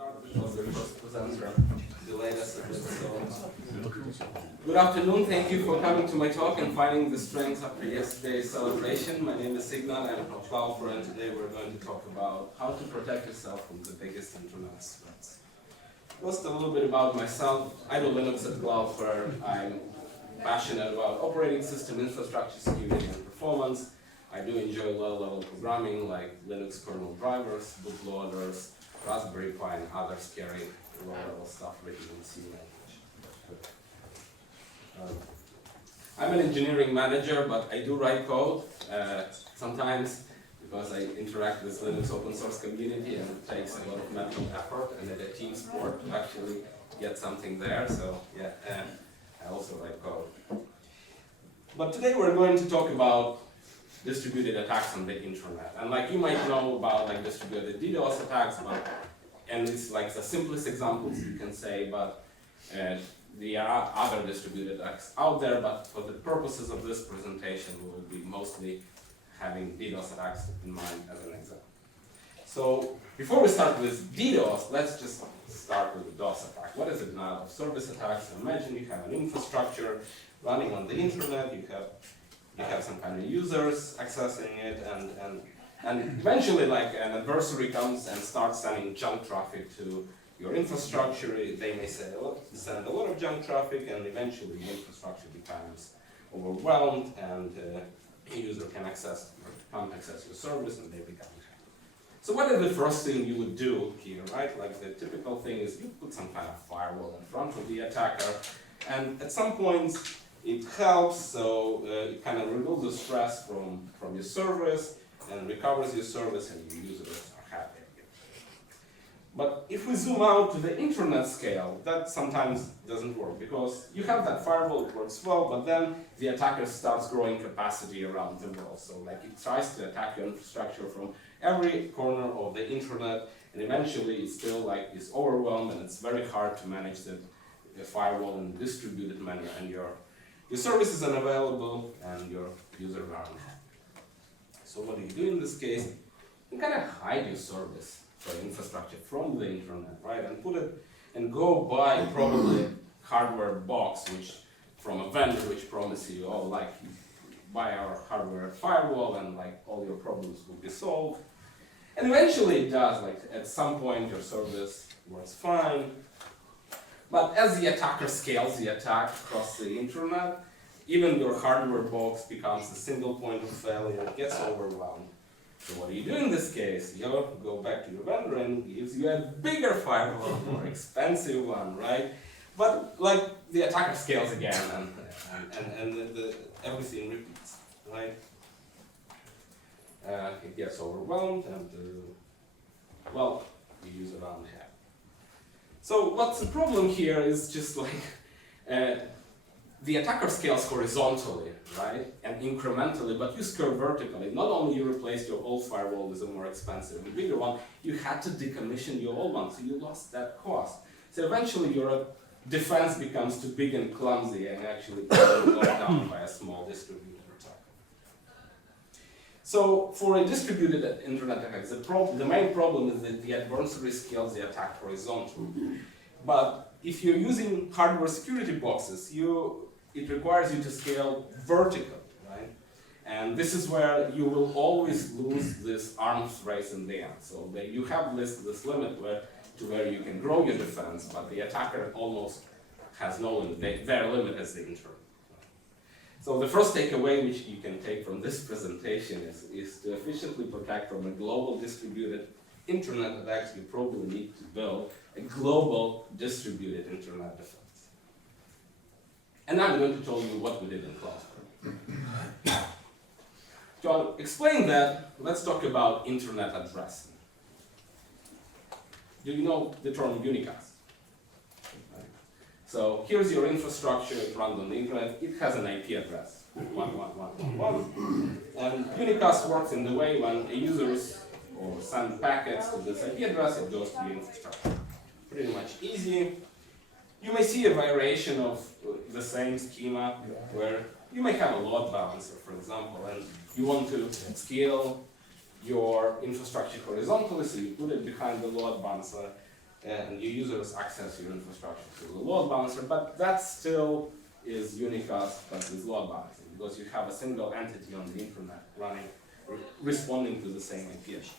start because the first presenter delayed us a bit. So, good afternoon. Thank you for coming to my talk and finding the strength after yesterday's celebration. My name is Signal. I'm from Cloudflare, and today we're going to talk about how to protect yourself from the biggest internet threats. First, a little bit about myself. I do Linux at Cloudflare. I'm passionate about operating system infrastructure, security, and performance. I do enjoy low-level programming like Linux kernel drivers, bootloaders, Raspberry Pi, and other scary low-level stuff written in C language. I'm an engineering manager, but I do write code sometimes because I interact with Linux open source community, and it takes a lot of mental effort and a team sport to actually get something there. So yeah, I also write code. But today we're going to talk about distributed attacks on the internet. And like you might know about like distributed DDoS attacks, and it's like the simplest examples you can say, but there are other distributed attacks out there, but for the purposes of this presentation, we will be mostly having DDoS attacks in mind as an example. So before we start with DDoS, let's just start with the DOS attack. What is a denial of service attack? So imagine you have an infrastructure running on the internet, you have some kind of users accessing it, and eventually like an adversary comes and starts sending junk traffic to your infrastructure. They may send a lot of junk traffic, and eventually the infrastructure becomes overwhelmed, and a user can't access your service, and they become hacked. So what is the first thing you would do here, right? Like the typical thing is you put some kind of firewall in front of the attacker, and at some point it helps, so it kind of removes the stress from your service and recovers your service, and your users are happy again. But if we zoom out to the internet scale, that sometimes doesn't work, because you have that firewall, it works well, but then the attacker starts growing capacity around the world. So like it tries to attack your infrastructure from every corner of the internet, and eventually it's still like is overwhelmed, and it's very hard to manage the firewall in a distributed manner, and your service is unavailable, and your users are unhappy. So what do you do in this case? You kind of hide your service for infrastructure from the internet, right? And put it and go buy probably hardware box, which from a vendor which promises you, oh, like you buy our hardware firewall, and like all your problems will be solved. And eventually it does. Like at some point your service works fine. But as the attacker scales the attack across the internet, even your hardware box becomes a single point of failure, it gets overwhelmed. So what do you do in this case? You go back to your vendor and gives you a bigger firewall, more expensive one, right? But like the attacker scales again, and everything repeats, right? It gets overwhelmed, and well, you use it on half. So what's the problem here is just like the attacker scales horizontally, right, and incrementally, but you scale vertically. Not only you replaced your old firewall with a more expensive and bigger one, you had to decommission your old one, so you lost that cost. So eventually your defense becomes too big and clumsy, and actually blown down by a small distributed attack. So for a distributed internet attack, the main problem is that the adversary scales the attack horizontally. But if you're using hardware security boxes, it requires you to scale vertically, right? And this is where you will always lose this arms race in the end. So you have this limit to where you can grow your defense, but the attacker almost has no limit. Their limit is the internet. So the first takeaway which you can take from this presentation is to efficiently protect from a global distributed internet attacks, you probably need to build a global distributed internet defense. And now I'm going to tell you what we did in Cloudflare. To explain that, let's talk about internet addressing. Do you know the term unicast? So here's your infrastructure, it runs on the internet, it has an IP address, 11111. And unicast works in the way when a user sends packets to this IP address, it goes to the infrastructure. Pretty much easy. You may see a variation of the same schema where you may have a load balancer, for example, and you want to scale your infrastructure horizontally, so you put it behind the load balancer. and your users access your infrastructure through the load balancer, but that still is unicast, but with load balancing, because you have a single entity on the internet running, responding to the same IP address.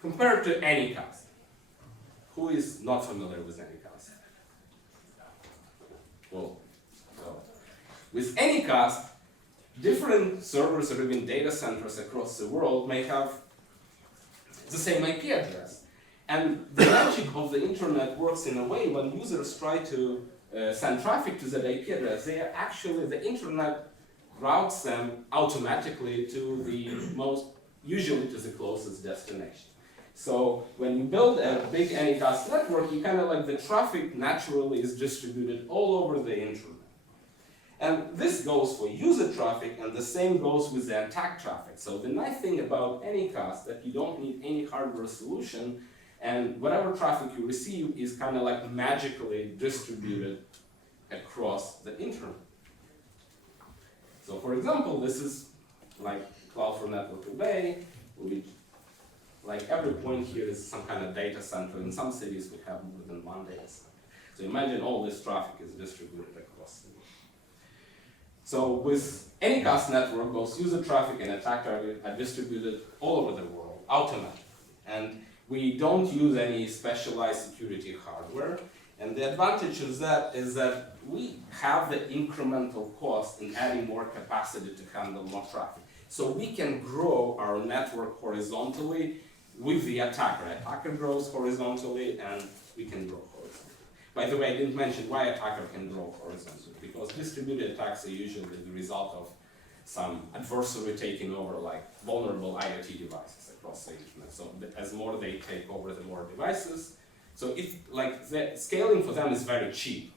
Compared to Anycast, who is not familiar with Anycast? Well, so with Anycast, different servers or even data centers across the world may have the same IP address. And the magic of the internet works in a way when users try to send traffic to that IP address, they are actually, the internet routes them automatically to the usually to the closest destination. So when you build a big Anycast network, you kind of like the traffic naturally is distributed all over the internet. And this goes for user traffic, and the same goes with the attack traffic. So the nice thing about Anycast that you don't need any hardware solution, and whatever traffic you receive is kind of like magically distributed across the internet. So for example, this is like Cloudflare Network Array, which like every point here is some kind of data center. In some cities we have more than one data center. So imagine all this traffic is distributed across the world. So with Anycast network, both user traffic and attack traffic are distributed all over the world automatically. And we don't use any specialized security hardware. And the advantage of that is that we have the incremental cost in adding more capacity to handle more traffic. So we can grow our network horizontally with the attacker. Attacker grows horizontally and we can grow horizontally. By the way, I didn't mention why attacker can grow horizontally, because distributed attacks are usually the result of some adversary taking over like vulnerable IoT devices across the internet. So as more they take over, the more devices. So if like the scaling for them is very cheap.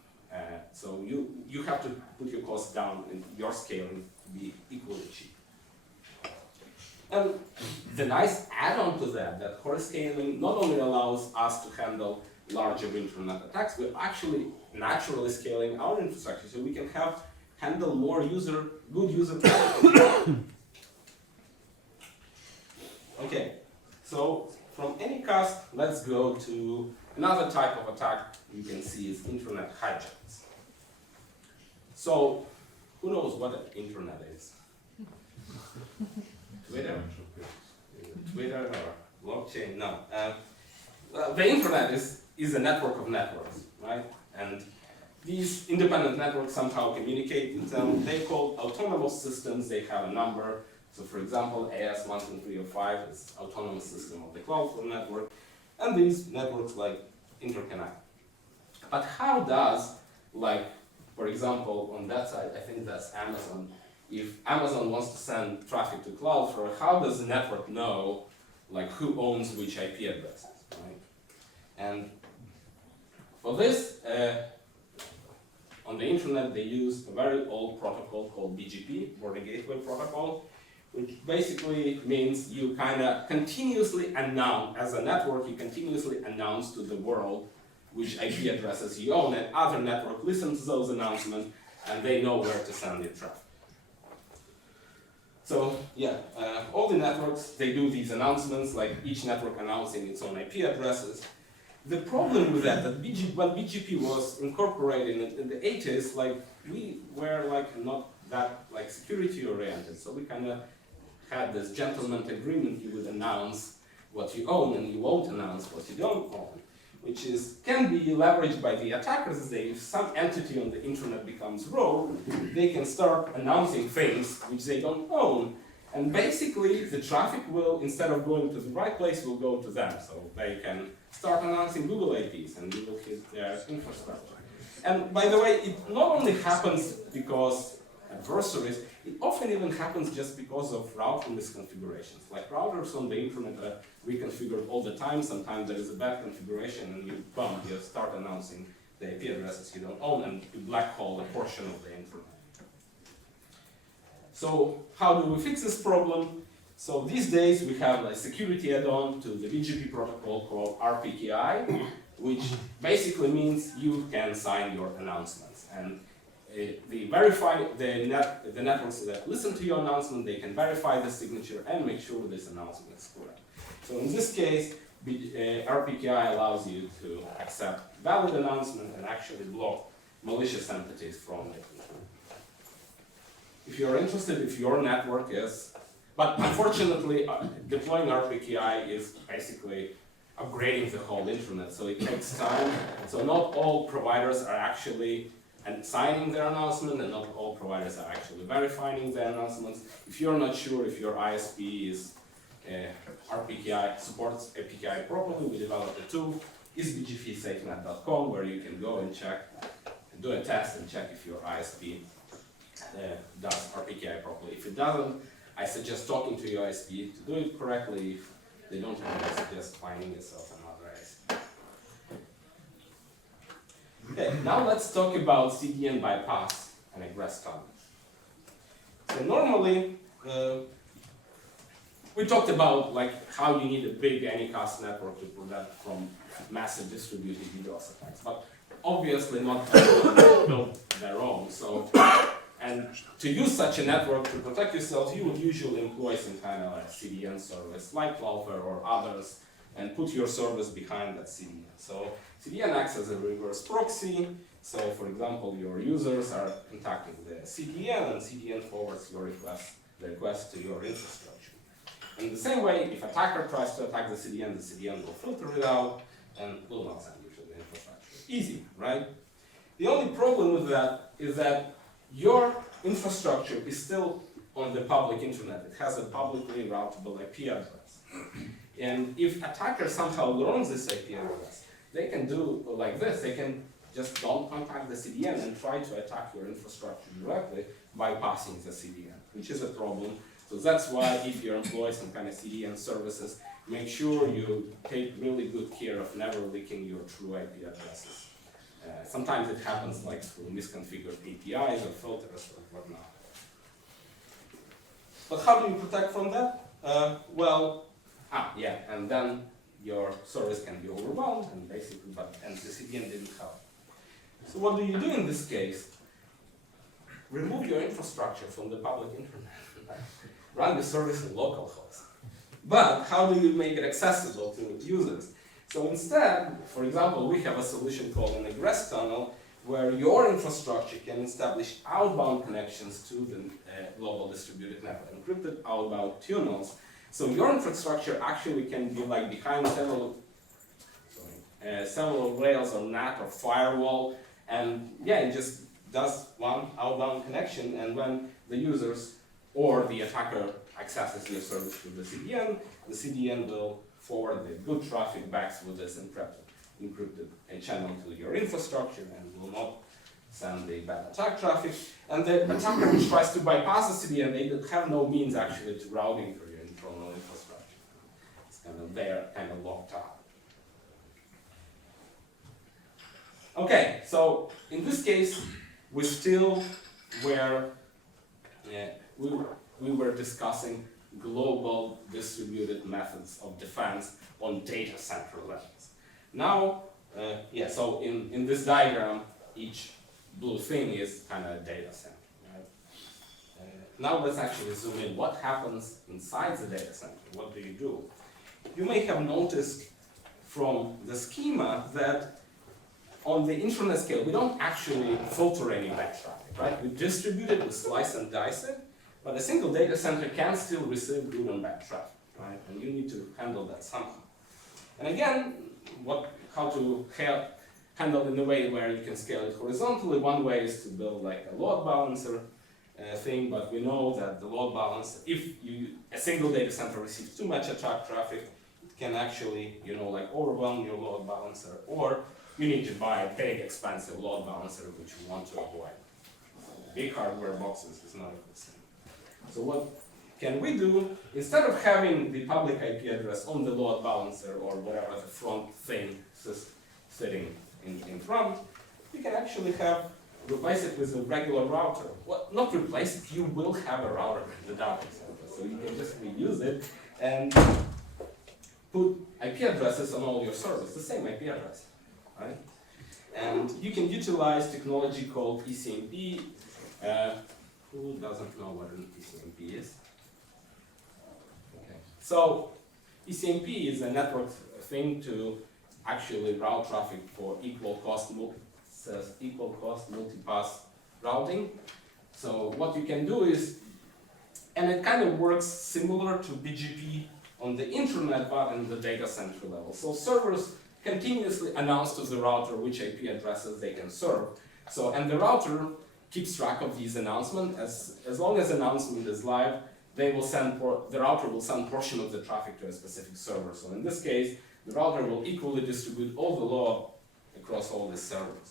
So you have to put your costs down and your scaling to be equally cheap. And the nice add-on to that horizontal not only allows us to handle larger internet attacks, we're actually naturally scaling our infrastructure so we can handle more good user traffic. Okay, so from Anycast, let's go to another type of attack you can see is internet hijacks. So, who knows what the internet is? Twitter? Twitter or blockchain? No. The internet is a network of networks, right? And these independent networks somehow communicate with them. They're called autonomous systems. They have a number. So for example, AS12305 is autonomous system of the Cloudflare network. And these networks like interconnect. But how does, like, for example, on that side, I think that's Amazon. If Amazon wants to send traffic to Cloudflare, how does the network know like who owns which IP addresses, right? And for this, on the internet, they use a very old protocol called BGP, Border Gateway Protocol, which basically means you kind of continuously announce, as a network, you continuously announce to the world which IP addresses you own, and other network listens to those announcements, and they know where to send your traffic. So yeah, all the networks, they do these announcements, like each network announcing its own IP addresses. The problem with that, when BGP was incorporated in the 80s, like we were like not that like security oriented, so we kind of had this gentleman agreement. You would announce what you own, and you won't announce what you don't own, which can be leveraged by the attackers. If some entity on the internet becomes rogue, they can start announcing things which they don't own. And basically, the traffic will, instead of going to the right place, will go to them. So they can start announcing Google IPs, and you will hit their infrastructure. And by the way, it not only happens because adversaries, it often even happens just because of routing misconfigurations. Like routers on the internet are reconfigured all the time. Sometimes there is a bad configuration, and you start announcing the IP addresses you don't own, and you black hole a portion of the internet. So how do we fix this problem? So these days we have a security add-on to the BGP protocol called RPKI, which basically means you can sign your announcements. And the networks that listen to your announcement, they can verify the signature and make sure this announcement is correct. So in this case, RPKI allows you to accept valid announcement and actually block malicious entities from it. If you're interested, if your network is, but unfortunately, deploying RPKI is basically upgrading the whole internet, so it takes time. So not all providers are actually signing their announcement, and not all providers are actually verifying their announcements. If you're not sure if your ISP is RPKI supports APKI properly, we developed a tool, isbgfsafenet.com, where you can go and check, do a test and check if your ISP does RPKI properly. If it doesn't, I suggest talking to your ISP to do it correctly. If they don't, I suggest finding yourself another ISP. Okay, now let's talk about CDN bypass and egress tunnel. So normally, we talked about how you need a big anycast network to protect from massive distributed DDoS attacks, but obviously not everyone built their own. So, and to use such a network to protect yourself, you would usually employ some kind of CDN service like Cloudflare or others, and put your service behind that CDN. So CDN acts as a reverse proxy. So for example, your users are contacting the CDN, and CDN forwards your request to your infrastructure. In the same way, if attacker tries to attack the CDN will filter it out and will not send you to the infrastructure. Easy, right? The only problem with that is that your infrastructure is still on the public internet. It has a publicly routable IP address. And if attacker somehow learns this IP address, they can do like this. They can just don't contact the CDN and try to attack your infrastructure directly, bypassing the CDN, which is a problem. So that's why if you employ some kind of CDN services, make sure you take really good care of never leaking your true IP addresses. Sometimes it happens through misconfigured APIs or filters or whatnot. But how do you protect from that? And then your service can be overwhelmed, and basically, and the CDN didn't help. So what do you do in this case? Remove your infrastructure from the public internet. Run the service in localhost. But how do you make it accessible to users? So instead, for example, we have a solution called an egress tunnel, where your infrastructure can establish outbound connections to the global distributed network, encrypted outbound tunnels. So your infrastructure actually can be behind several rails or NAT or firewall, and it just does one outbound connection, and when the users or the attacker accesses your service through the CDN will forward the good traffic back with this encrypted channel to your infrastructure, and will not send the bad attack traffic. And the attacker which tries to bypass the CDN, they have no means actually to routing for your internal infrastructure. It's they're locked out. Okay, so in this case, we still were we were discussing global distributed methods of defense on data center levels. Now, so in this diagram, each blue thing is a data center. Right? Now let's actually zoom in. What happens inside the data center? What do? You may have noticed from the schema that on the internet scale, we don't actually filter any bad traffic, right? We distribute it, we slice and dice it, but a single data center can still receive good and bad traffic, right? And you need to handle that somehow. And again, how to handle in a way where you can scale it horizontally. One way is to build a load balancer thing, but we know that the load balancer, if a single data center receives too much attack traffic, it can actually, overwhelm your load balancer, or you need to buy a big, expensive load balancer, which you want to avoid. Big hardware boxes is not a good thing. So what can we do? Instead of having the public IP address on the load balancer or whatever the front thing is sitting in front, we can actually replace it with a regular router. Well, not replace it, you will have a router in the data center. So you can just reuse it and put IP addresses on all your servers, the same IP address. Right? And you can utilize technology called ECMP. Who doesn't know what an ECMP is? Okay. So ECMP is a network thing to actually route traffic for equal cost multipass routing. So what you can do is, and it kind of works similar to BGP on the internet, but in the data center level. So servers continuously announce to the router which IP addresses they can serve. So, and the router keeps track of these announcements. As long as announcement is live, the router will send portion of the traffic to a specific server. So in this case, the router will equally distribute all the load across all these servers.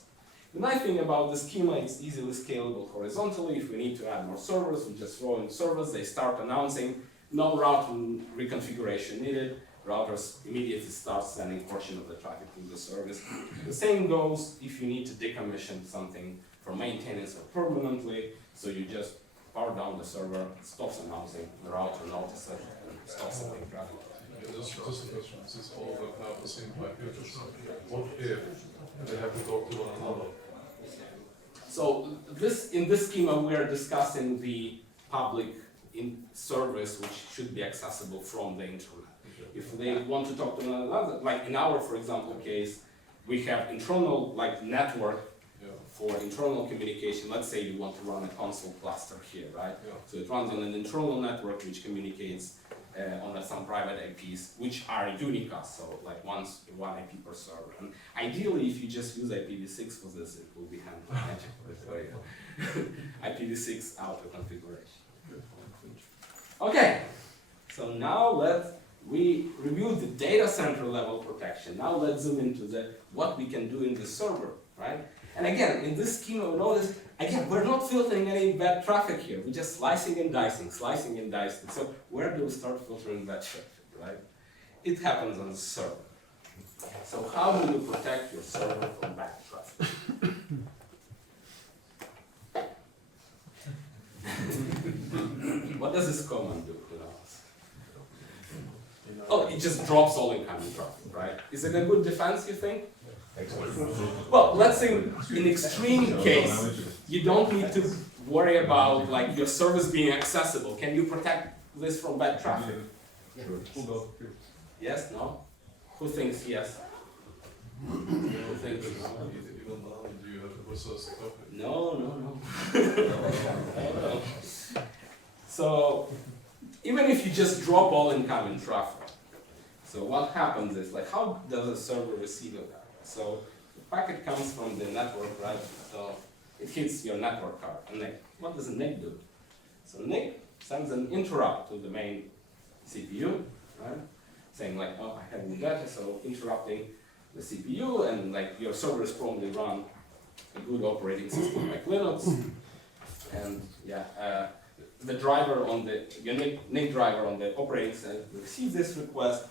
The nice thing about the schema, it's easily scalable horizontally. If we need to add more servers, we just throw in servers, they start announcing, no routing reconfiguration needed. Routers immediately start sending portion of the traffic to the service. The same goes if you need to decommission something for maintenance or permanently, so you just power down the server, stops announcing, the router notices it, and stops sending traffic. Just a question, since all of them have the same IP address, what if they have to talk to one another? So in this schema we are discussing the public service which should be accessible from the internet. If they want to talk to one another, like in our, for example, case, we have internal network for internal communication. Let's say you want to run a console cluster here, right? Yeah. So it runs on an internal network which communicates on some private IPs, which are unicast, so like one IP per server. And ideally, if you just use IPv6 for this, it will be handled magically. IPv6 auto configuration. Okay, so now we reviewed the data center level protection. Now let's zoom into what we can do in the server, right? And again, in this schema, we notice, again, we're not filtering any bad traffic here. We're just slicing and dicing. So where do we start filtering bad traffic, right? It happens on the server. So how do you protect your server from bad traffic? What does this command do? Oh, it just drops all incoming traffic, right? Is it a good defense, you think? Well, let's say in extreme case, you don't need to worry about your service being accessible. Can you protect this from bad traffic? Yes, no? Who thinks yes? Who thinks no? Do you have to process the topic? No. So, even if you just drop all incoming traffic, so what happens is, how does a server receive a packet? So the packet comes from the network, right? So it hits your network card, and what does a NIC do? So NIC sends an interrupt to the main CPU, right? Saying oh, I have new data, so interrupting the CPU, and your servers probably run a good operating system like Linux, and the driver on your NIC driver on the operating system receives this request.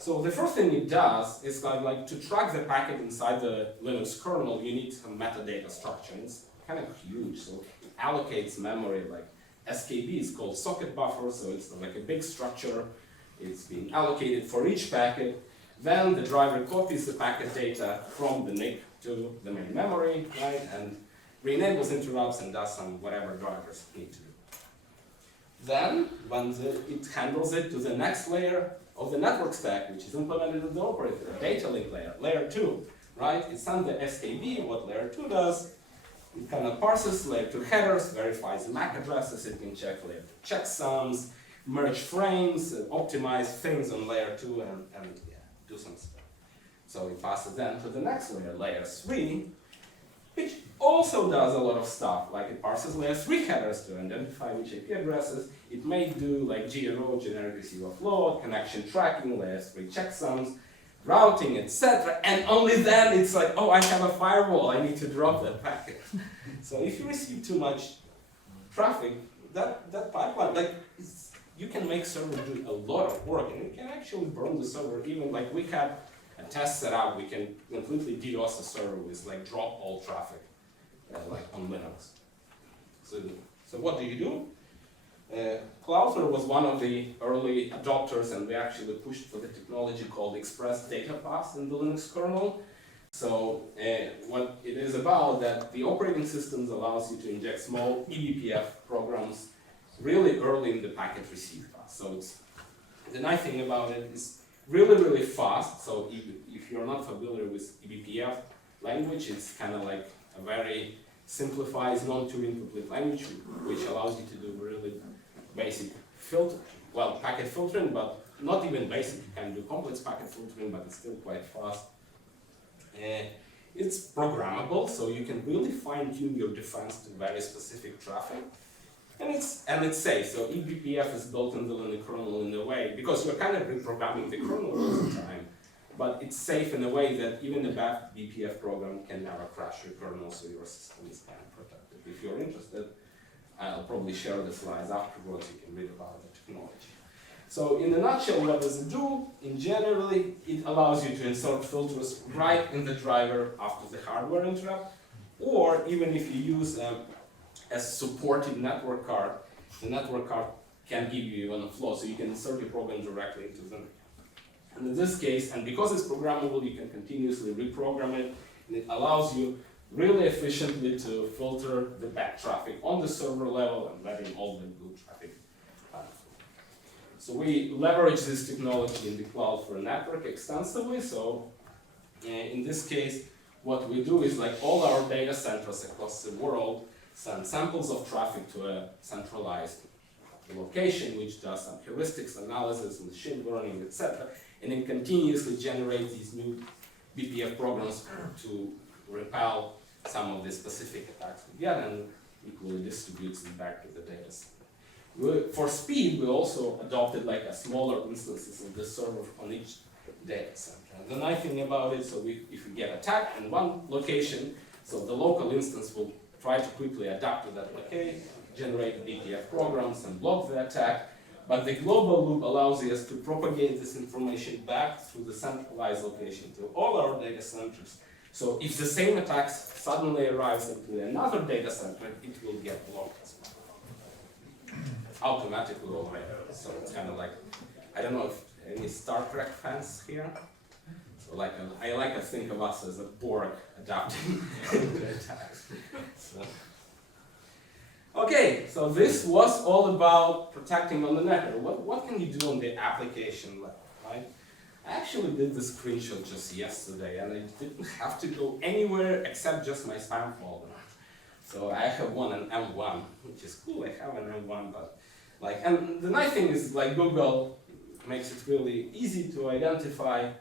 So the first thing it does is to track the packet inside the Linux kernel, you need some metadata structure. It's kind of huge, so it allocates memory SKB is called socket buffer, so it's a big structure. It's being allocated for each packet. Then the driver copies the packet data from the NIC to the main memory, right? And re-enables interrupts and does some whatever drivers need to do. Then, when it handles it to the next layer of the network stack, which is implemented in the operator, data link layer, layer 2, right? It sends the SKB, what layer 2 does. It kind of parses layer 2 headers, verifies the MAC addresses, it can check layer 2 checksums, merge frames, optimize things on layer 2, and do some stuff. So it passes then to the next layer, layer 3, which also does a lot of stuff, it parses layer 3 headers to identify which IP addresses. It may do GRO, generic receive offload, connection tracking, layer 3 checksums, routing, etc. And only then it's oh, I have a firewall, I need to drop that packet. So if you receive too much traffic, that pipeline, you can make server do a lot of work, and you can actually burn the server. Even we had a test set up, we can completely DDoS the server with drop all traffic, on Linux. So what do? Cloudflare was one of the early adopters, and we actually pushed for the technology called Express Data Pass in the Linux kernel. So what it is about, that the operating systems allows you to inject small eBPF programs really early in the packet receive path. So the nice thing about it is really fast. So if you're not familiar with eBPF language, it's kind of like a very simplified non-Turing complete language, which allows you to do really basic packet filtering, but not even basic. You can do complex packet filtering, but it's still quite fast. It's programmable, so you can really fine-tune your defense to very specific traffic. And it's safe. So eBPF is built in the Linux kernel in a way, because you're kind of reprogramming the kernel all the time, but it's safe in a way that even a bad BPF program can never crash your kernel, so your system is kind of protected. If you're interested, I'll probably share the slides afterwards. You can read about the technology. So in a nutshell, what does it do? In generally, it allows you to insert filters right in the driver after the hardware interrupt, or even if you use a supported network card, the network card can give you even a flow, so you can insert your program directly into them. And in this case, and because it's programmable, you can continuously reprogram it, and it allows you really efficiently to filter the bad traffic on the server level and letting all the good traffic out. So we leverage this technology in the Cloudflare network extensively. So in this case, what we do is like all our data centers across the world send samples of traffic to a centralized location, which does some heuristics analysis, machine learning, etc. And it continuously generates these new BPF programs to repel some of the specific attacks we get and equally distributes them back to the data center. For speed, we also adopted like a smaller instances of the server on each data center. And the nice thing about it, so if we get attacked in one location, so the local instance will try to quickly adapt to that location, generate BPF programs and block the attack. But the global loop allows us to propagate this information back through the centralized location to all our data centers. So if the same attack suddenly arrives into another data center, it will get blocked as well. Automatically already. So it's kind of like, I don't know if any Star Trek fans here. So like I like to think of us as a Borg adapting to attacks. So. Okay, so this was all about protecting on the network. What can you do on the application level, right? I actually did this screenshot just yesterday, and I didn't have to go anywhere except just my spam folder. So I have an M1, which is cool. I have an M1, but like, and the nice thing is like Google makes it really easy to identify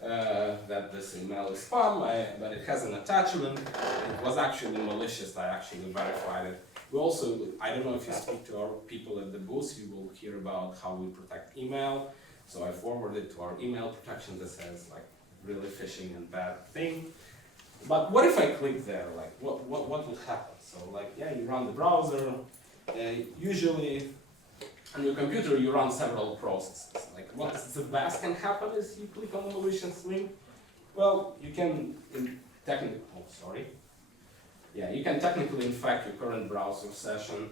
that this email is spam, but it has an attachment. It was actually malicious. I actually verified it. We also, I don't know if you speak to our people at the booth, you will hear about how we protect email. So I forwarded to our email protection that says like really phishing and bad thing. But what if I click there? Like what will happen? So like, yeah, you run the browser. Usually on your computer you run several processes. Like what the best can happen is you click on the malicious link. Well, you can you can technically infect your current browser session.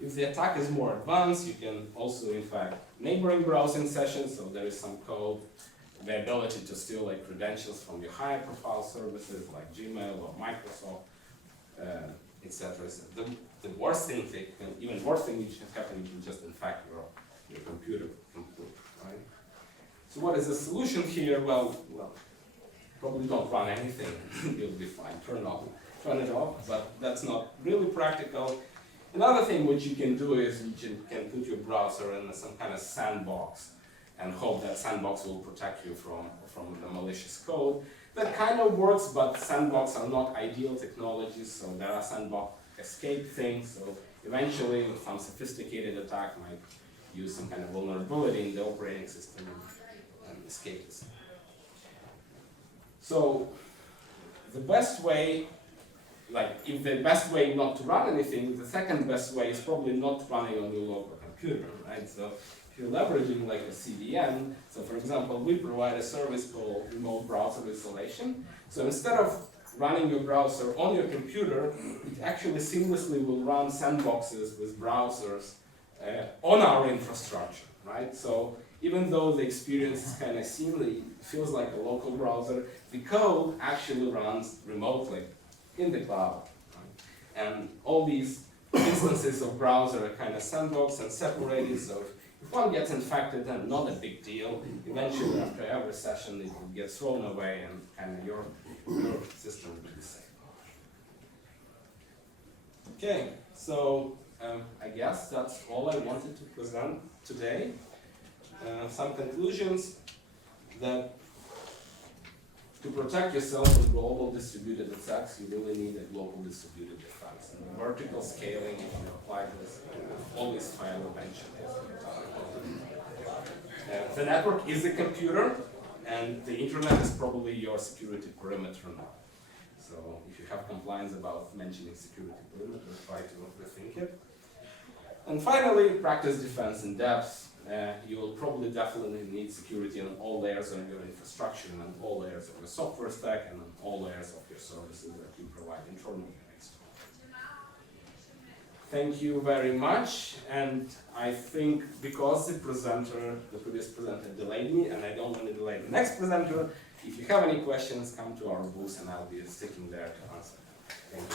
If the attack is more advanced, you can also infect neighboring browsing sessions. So there is some code, the ability to steal like credentials from your higher profile services like Gmail or Microsoft, etc. The worst thing, even worse thing which can happen, you can just infect your computer completely, right? So what is the solution here? Well, probably don't run anything. You'll be fine. Turn it off, but that's not really practical. Another thing which you can do is you can put your browser in some kind of sandbox and hope that sandbox will protect you from the malicious code. That kind of works, but sandbox are not ideal technologies, so there are sandbox escape things. So eventually some sophisticated attack might use some kind of vulnerability in the operating system and escape this. So the best way, if the best way not to run anything, the second best way is probably not running on your local computer, right? So if you're leveraging like a CDN, so for example, we provide a service called remote browser installation. So instead of running your browser on your computer, it actually seamlessly will run sandboxes with browsers on our infrastructure, right? So even though the experience is kind of seamless, it feels like a local browser, the code actually runs remotely in the cloud. Right? And all these instances of browser are kind of sandboxed and separated, so if one gets infected, and not a big deal. Eventually, after every session, it will get thrown away, and your system will be safe. Okay, so I guess that's all I wanted to present today. Some conclusions: that to protect yourself from global distributed attacks, you really need a global distributed defense. And vertical scaling, if you apply this, always fail eventually. The network is a computer, and the internet is probably your security perimeter now. So if you have complaints about mentioning security perimeter, try to rethink it. And finally, practice defense in depth. You will probably definitely need security on all layers of your infrastructure, and on all layers of your software stack, and on all layers of your services that you provide internally and externally. Thank you very much, and I think because the previous presenter delayed me, and I don't want to delay the next presenter, if you have any questions, come to our booth and I'll be sitting there to answer them. Thank you.